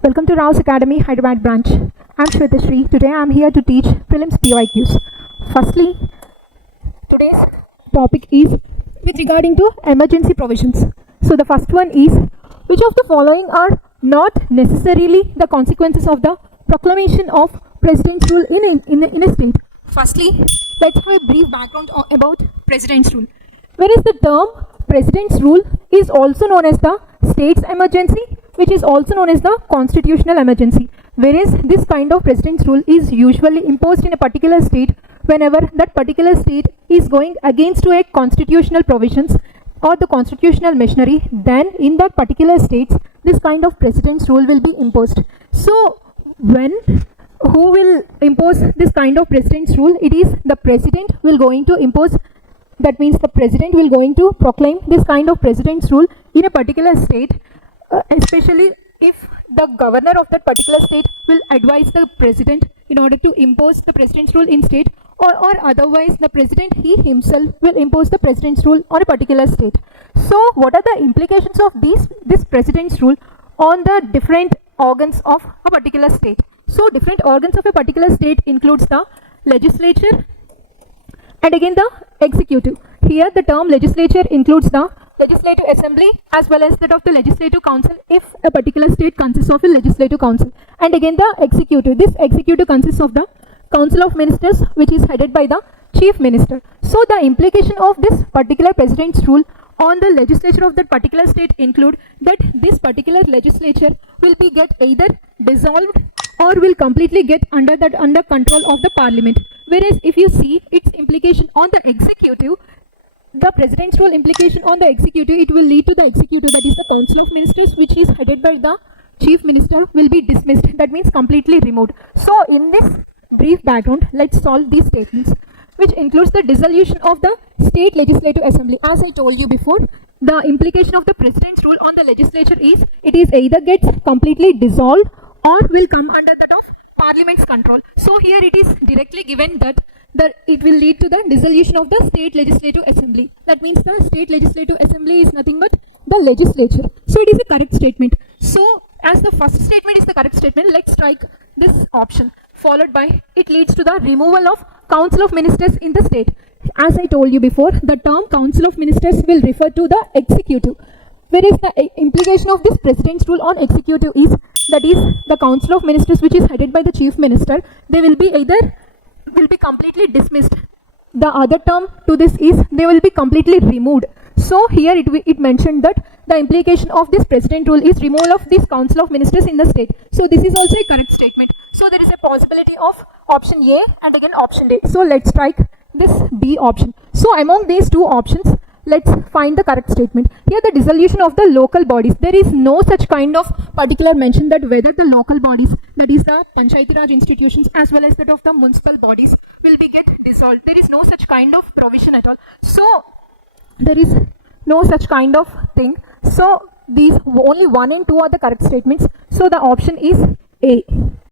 Welcome to Raos Academy, Hyderabad Branch. I'm Shwetashri. Today I'm here to teach prelims PYQs. Firstly, today's topic is with regarding to emergency provisions. So the first one is, which of the following are not necessarily the consequences of the proclamation of President's rule in a state? Firstly, let's have a brief background about President's rule. Whereas the term President's rule is also known as the state's emergency, which is also known as the constitutional emergency. Whereas this kind of President's rule is usually imposed in a particular state whenever that particular state is going against to a constitutional provisions or the constitutional machinery, then in that particular states this kind of President's rule will be imposed. So who will impose this kind of President's rule? It is the President will going to impose. That means the President will going to proclaim this kind of President's rule in a particular state, especially if the governor of that particular state will advise the President in order to impose the President's rule in state, or otherwise the President he himself will impose the President's rule on a particular state. So what are the implications of this President's rule on the different organs of a particular state? So different organs of a particular state includes the legislature and again the executive. Here the term legislature includes the legislative assembly as well as that of the legislative council if a particular state consists of a legislative council, and again the executive. This executive consists of the council of ministers, which is headed by the chief minister. So the implication of this particular President's rule on the legislature of that particular state include that this particular legislature will be get either dissolved or will completely get under control of the parliament. Whereas if you see its implication on the executive, the President's rule implication on the executive, it will lead to the executive, that is the council of ministers, which is headed by the chief minister, will be dismissed. That means completely removed. So in this brief background, let's solve these statements, which includes the dissolution of the state legislative assembly. As I told you before, the implication of the President's rule on the legislature is it is either gets completely dissolved or will come under that of Parliament's control. So here it is directly given that it will lead to the dissolution of the state legislative assembly. That means the state legislative assembly is nothing but the legislature. So it is a correct statement. So as the first statement is the correct statement, let's strike this option, followed by it leads to the removal of council of ministers in the state. As I told you before, the term council of ministers will refer to the executive, whereas the implication of this President's rule on executive is, that is the council of ministers, which is headed by the chief minister, they will be completely dismissed. The other term to this is they will be completely removed. So here it mentioned that the implication of this President rule is removal of this council of ministers in the state. So this is also a correct statement. So there is a possibility of option A and again option A. So let's strike this B option. So among these two options, let's find the correct statement. Here the dissolution of the local bodies. There is no such kind of particular mention that whether the local bodies, that is the Panchayati Raj institutions as well as that of the municipal bodies, will be get dissolved. There is no such kind of provision at all. So there is no such kind of thing. So these only 1 and 2 are the correct statements. So the option is A.